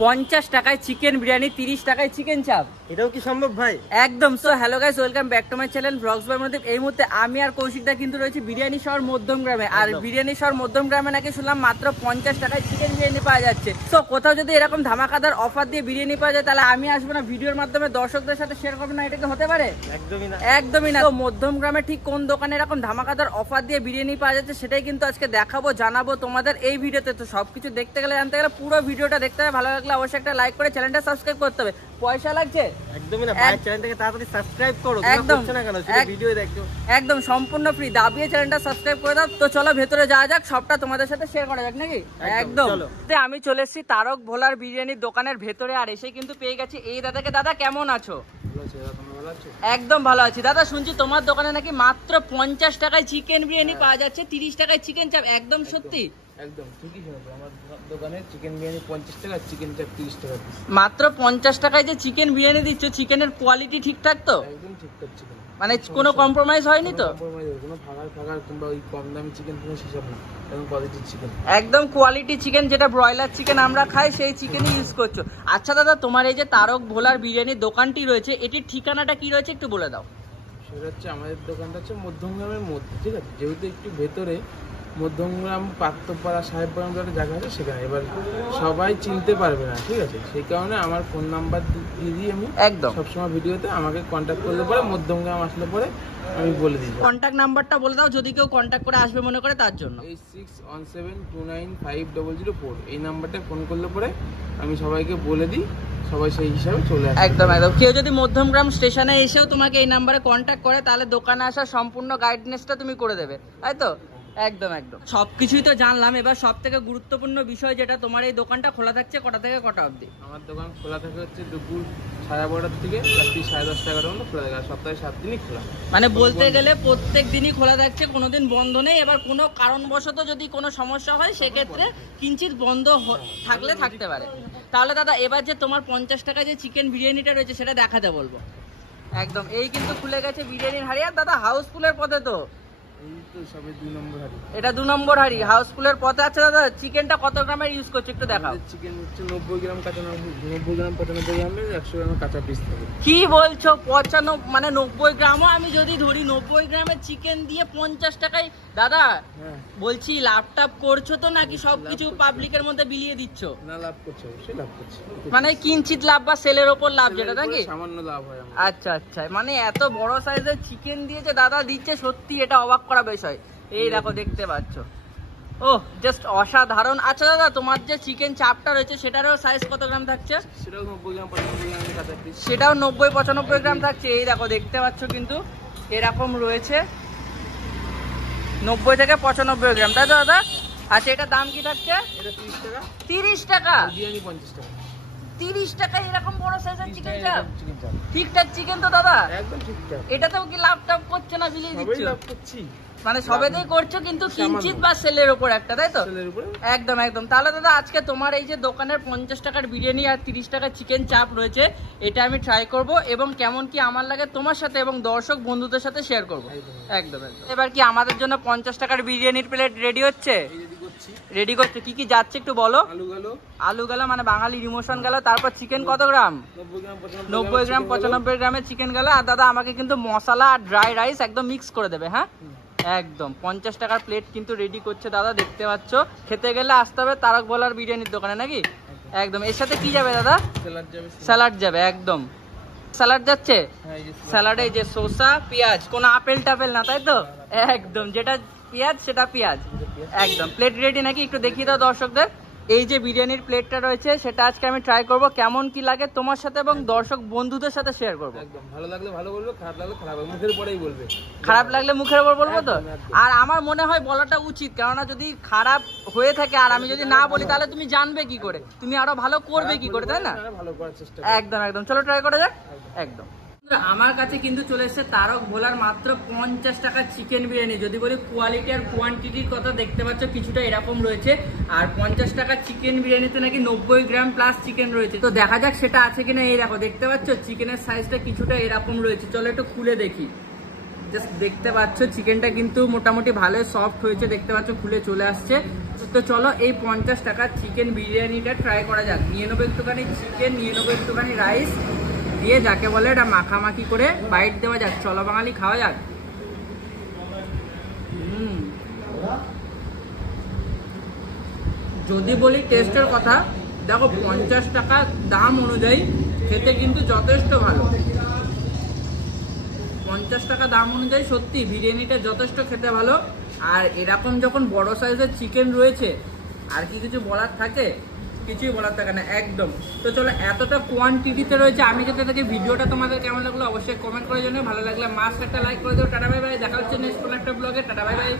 50 টাকায় চিকেন বিরিয়ানি, 30 টাকায় চিকেন চাপ। এটাও কি সম্ভব ভাই? একদম। So hello guys, welcome back to my channel vlogs by Monodeep. এই মুহূর্তে আমি আর কৌশিকদা কিন্তু রয়েছে বিরিয়ানি শহর মধ্যমগ্রামে। আর বিরিয়ানি শহর মধ্যমগ্রামে নাকি শুনলাম মাত্র 50 টাকায় চিকেন বিরিয়ানি পাওয়া যাচ্ছে। সো কোথাও যদি এরকম ধামাকাদার অফার দিয়ে বিরিয়ানি পাওয়া যায় তাহলে আমি আসবো না ভিডিওর মাধ্যমে দর্শকদের সাথে শেয়ার করবো না? এটা কি হতে পারে? একদমই না। তো মধ্যমগ্রামে ঠিক কোন দোকানে এরকম ধামাকাদার অফার দিয়ে বিরিয়ানি পাওয়া যাচ্ছে সেটাই কিন্তু আজকে দেখাবো, জানাবো তোমাদের এই ভিডিওতে। তো সবকিছু দেখতে গেলে জানতে গেলে পুরো ভিডিওটা দেখতে হবে। ভালো লাগলে অবশ্যই একটা লাইক করে চ্যানেলটা সাবস্ক্রাইব করতে হবে। পয়সা লাগছে? একদমই না ভাই, চ্যানেলটাকে তাড়াতাড়ি সাবস্ক্রাইব করো। একদম না কেন সেটা ভিডিও দেখো, একদম সম্পূর্ণ ফ্রি। দাবিয়ে চ্যানেলটা সাবস্ক্রাইব করে দাও। তো চলো ভেতরে যাওয়া যাক, সবটা তোমাদের সাথে শেয়ার করা যাক নাকি? একদম। আমি চলে এসেছি তারক ভোলার বিরিয়ানির দোকানের ভেতরে, আর এসে কিন্তু পেয়ে গেছি এই দাদাকে। দাদা কেমন আছো? একদম ভালো আছি। দাদা শুনছি তোমার দোকানে নাকি মাত্র 50 টাকায় চিকেন বিরিয়ানি পাওয়া যাচ্ছে, 30 টাকায় চিকেন চাপ। একদম সত্যি? একদম ঠিকই শুনেছো, আমার দোকানে চিকেন বিরিয়ানি 50 টাকা, চিকেন চাপ 30 টাকা। মাত্র 50 টাকায় যে চিকেন বিরিয়ানি দিচ্ছ, চিকেনের কোয়ালিটি ঠিকঠাক তো? একদম ঠিকঠাক চিকেন, মানে কোনো কম্প্রোমাইজ হয়নি তো? কোনো ফাগার কিংবা ওই কম দামি চিকেন কোনো সেসব না, একদম কোয়ালিটি চিকেন। একদম কোয়ালিটি চিকেন, যেটা ব্রয়লার চিকেন আমরা খাই সেই চিকেনই ইউজ করছো। আচ্ছা দাদা, তোমার এই যে তারক ভোলার বিরিয়ানির দোকানটি রয়েছে, এটির ঠিকানাটা কি রয়েছে একটু বলে দাও। সেটা হচ্ছে আমাদের দোকানটা হচ্ছে মধ্যমগ্রামের মধ্যে, ঠিক আছে? যেহেতু একটু ভেতরে মধ্যমগ্রাম পাত্রপাড়া সাহেবপাড়া একটা জায়গা আছে সেখানে, এবার সবাই চিনতে পারবে না, ঠিক আছে? সেই কারণে আমার ফোন নাম্বার দিয়ে দিই আমি একদম সবসময় ভিডিওতে। আমাকে কন্ট্যাক্ট করলে পরে মধ্যমগ্রাম আসলে পরে আমি বলে দিই। কন্ট্যাক্ট নাম্বারটা বলে দাও যদি কেউ কন্ট্যাক্ট করে আসবে মনে করে তার জন্য। 8617295004 এই নাম্বারটা ফোন করলে পরে আমি সবাইকে বলে দিই, সবাই সেই হিসাবে চলে আসে। একদম একদম। কেউ যদি মধ্যমগ্রাম স্টেশনে এসেও তোমাকে এই নাম্বারে কন্ট্যাক্ট করে তাহলে দোকানে আসার সম্পূর্ণ গাইডনেসটা তুমি করে দেবে, তাই তো? একদম একদম। সবকিছুই তো জানলাম, এবার সব থেকে গুরুত্বপূর্ণ বিষয় যেটা, তোমার এই দোকানটা খোলা থাকছে কটা থেকে কটা অবধি? আমার দোকান খোলা থাকে হচ্ছে দুপুর 12:30 থেকে রাত্রি 10:30 11টার মধ্যে খোলা থাকে, সপ্তাহে 7 দিনই খোলা। মানে বলতে গেলে প্রত্যেক দিনই খোলা থাকছে, কোনোদিন বন্ধ নেই। এবার কোনো কারণবশত যদি কোনো সমস্যা হয় সেক্ষেত্রে কিঞ্চিত বন্ধ থাকলে থাকতে পারে। তাহলে দাদা এবার যে তোমার 50 টাকা যে চিকেন বিরিয়ানিটা রয়েছে সেটা দেখাতে বলবো। একদম, এই কিন্তু খুলে গেছে বিরিয়ানির হাড়ি। আর দাদা হাউসফুলের পথে তো? এটা 2 নম্বর হাড়ি হাউসফুলের পথে। আচ্ছা দাদা, চিকেনটা কত গ্রামের ইউজ করছো একটু দেখাও। চিকেন হচ্ছে 90 গ্রাম কাঁচা, 90 গ্রাম 95 গ্রামের 100 গ্রাম কাঁচা পিস থাকে। কি বলছো? 95 মানে 90 গ্রামও আমি যদি ধরি, 90 গ্রামের চিকেন দিয়ে 50 টাকায়? দাদা বলছি লাভ টাভ করছো তো নাকি সবকিছু পাবলিকের মধ্যে বিলিয়ে দিচ্ছ? না, লাভ করছো, অবশ্যই লাভ করছি। মানে কিঞ্চিত লাভ বা সেলের ওপর লাভ যেটা নাকি? সামান্য লাভ হয়। আচ্ছা আচ্ছা, মানে এত বড় সাইজের চিকেন দিয়েছে দাদা, দিচ্ছে সত্যি এটা অবাক করা বিষয়। এই দেখো দেখতে পাচ্ছ, ও জাস্ট অসাধারণ। আচ্ছা দাদা, তোমার যে চিকেন চাপটা রয়েছে সেটারও সাইজ কত গ্রাম থাকছে? সেটাও 90 গ্রাম 95 গ্রামের কাঁচা পিস। সেটাও 90-95 গ্রাম থাকছে। এই দেখো দেখতে পাচ্ছ কিন্তু এরকম রয়েছে 90 থেকে 95 গ্রাম, তাই তো দাদা? আচ্ছা, এটার দাম কি থাকছে? এটা 30 টাকা। 30 টাকা? বিরিয়ানি 50 টাকা। 30 টাকায় এরকম বড় সাইজের চিকেন চাপ? ঠিকঠাক চিকেন তো দাদা? একদম ঠিকঠাক। এটাতেও কি লাভ টাভ করছে না বিলিয়ে দিচ্ছ? সবই লাভ করছি, মানে সবেতেই করছো কিন্তু কিঞ্চিত বা সেলের উপর একটা, তাই তো? একদম একদম। তাহলে দাদা আজকে তোমার এই যে দোকানের 50 টাকার বিরিয়ানি আর 30 টাকার চিকেন চাপ রয়েছে, এটা আমি ট্রাই করব এবং কেমন কি আমার লাগে তোমার সাথে এবং দর্শক বন্ধুদের সাথে শেয়ার করব। একদম একদম। এবার কি আমাদের জন্য 50 টাকার বিরিয়ানির প্লেট রেডি হচ্ছে? রেডি করছে। কি কি যাচ্ছে একটু বলো। আলু গেল মানে বাঙালির ইমোশন গেল। তারপর চিকেন কত গ্রাম? 90 গ্রাম 95 গ্রামের চিকেন গেল। আর দাদা আমাকে কিন্তু মশলা আর ড্রাই রাইস একদম মিক্স করে দেবে। হ্যাঁ একদম। 50 টাকার প্লেট কিন্তু রেডি করছে দাদা, দেখতে পাচ্ছ। খেতে গেলে আসতে হবে তারক ভোলার বিরিয়ানির দোকানে নাকি? একদম। এর সাথে কি যাবে দাদা? স্যালাড যাবে। একদম স্যালাড যাচ্ছে। স্যালাডে যে শসা পেঁয়াজ, কোনো আপেল টাপেল না, তাই তো? একদম, যেটা পেঁয়াজ সেটা পেঁয়াজ। একদম। প্লেট রেডি নাকি? একটু দেখিয়ে দাও দর্শকদের। এই যে বিরিয়ানির প্লেটটা রয়েছে সেটা আজকে আমি ট্রাই করব, কেমন কি লাগে তোমার সাথে এবং দর্শক বন্ধুদের সাথে শেয়ার করব। একদম। ভালো লাগলে ভালো বলবে, খারাপ লাগলে খারাপ, মুখের উপরেই বলবে। খারাপ লাগলে মুখের উপর বলবো তো? আর আমার মনে হয় বলাটা উচিত, কেননা যদি খারাপ হয়ে থাকে আর আমি যদি না বলি তাহলে তুমি জানবে কি করে, তুমি আরো ভালো করবে কি করে, তাই না? ভালো করার চেষ্টা। একদম একদম। চলো ট্রাই করা যাক। একদম। আমার কাছে কিন্তু চলে এসেছে তারক ভোলার মাত্র 50 টাকার চিকেন বিরিয়ানি। যদি বলি কোয়ালিটি আর কোয়ান্টিটির কথা, দেখতে পাচ্ছ কিছুটা এরকম রয়েছে। আর 50 টাকার চিকেন বিরিয়ানিতে নাকি 90 গ্রাম প্লাস চিকেন রয়েছে। তো দেখা যাক সেটা আছে কিনা। এই দেখো দেখতে পাচ্ছ চিকেনের সাইজটা কিছুটা এরকম রয়েছে। চলো একটু খুলে দেখি। জাস্ট দেখতে পাচ্ছ চিকেনটা কিন্তু মোটামুটি ভালোই সফট হয়েছে, দেখতে পাচ্ছ খুলে চলে আসছে। তো তো চলো এই 50 টাকার চিকেন বিরিয়ানিটা ট্রাই করা যাক। নিয়ে নেবো একটুখানি চিকেন, নিয়ে নেবো একটুখানি রাইস, দিয়ে যাকে বলে এটা মাখামাখি করে বাইট দেওয়া যাক। চলো বাঙালি খাওয়া যাক। যদি বলি টেস্টের কথা, দেখো 50 টাকা দাম অনুযায়ী খেতে কিন্তু যথেষ্ট ভালো। 50 টাকা দাম অনুযায়ী সত্যি বিরিয়ানিটা যথেষ্ট খেতে ভালো। আর এরকম যখন বড় সাইজের চিকেন রয়েছে, আর কি কিছু বলার থাকে? কিছুই বলার থাকে না একদম। তো চলো, এতটা কোয়ান্টিটিতে রয়েছে। আমি যেটা দেখি ভিডিওটা তোমাদের কেমন লাগলো অবশ্যই কমেন্ট করে জানিও। ভালো লাগলে মাস্ট একটা লাইক করে দিও। টাটা বাই বাই, দেখা হচ্ছে নেক্সট কোন একটা ব্লগে। Tata bye bye.